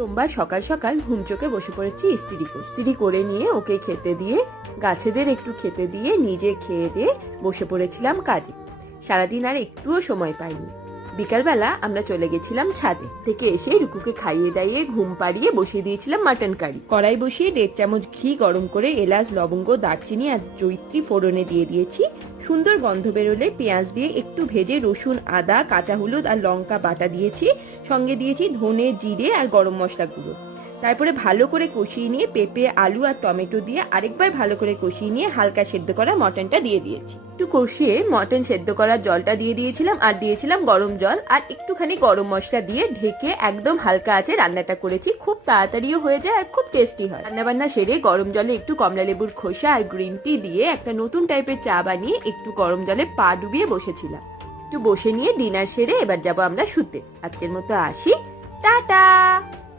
সোমবার সকাল সকাল ঘুম চোখে বসে পড়েছি ইস্ত্রি করে নিয়ে ওকে খেতে দিয়ে, গাছেদের একটু খেতে দিয়ে, নিজে খেয়ে দিয়ে বসে পড়েছিলাম কাজে। সারাদিন আর একটুও সময় পাইনি। বিকালবেলা আমরা চলে গেছিলাম ছাদে। থেকে এসে রুকুকে খাইয়ে দাইয়ে ঘুম পাড়িয়ে বসিয়ে দিয়েছিলাম মাটন কারি। কড়াই বসিয়ে 1.5 চামচ ঘি গরম করে এলাচ, লবঙ্গ, দারচিনি আর জয়িত্রী ফোড়নে দিয়ে দিয়েছি। সুন্দর গন্ধ বেরোলে পেঁয়াজ দিয়ে একটু ভেজে রসুন, আদা, কাঁচা হলুদ আর লঙ্কা বাটা দিয়েছি। সঙ্গে দিয়েছি ধনে, জিরে আর গরম মশলা গুঁড়ো। তারপরে ভালো করে কষিয়ে নিয়ে পেঁপে, আলু আর টমেটো দিয়ে আরেকবার ভালো করে কষিয়ে নিয়ে হালকা সেদ্ধ করা মটনটা দিয়ে দিয়েছি। একটু কষিয়ে মটন সেদ্ধ করার জলটা দিয়ে দিয়েছিলাম আর দিয়েছিলাম গরম জল আর একটুখানি গরম মশলা দিয়ে ঢেকে একদম হালকা আঁচে রান্নাটা করেছি। খুব তাড়াতাড়িও হয়ে যায় আর খুব টেস্টি হয়। রান্নাবান্না সেরে গরম জলে একটু কমলা লেবুর খোসা আর গ্রিন টি দিয়ে একটা নতুন টাইপের চা বানিয়ে একটু গরম জলে পা ডুবিয়ে বসেছিলাম। একটু বসে নিয়ে ডিনার সেরে এবার যাবো আমরা শুতে। আজকের মতো আসি, টাটা।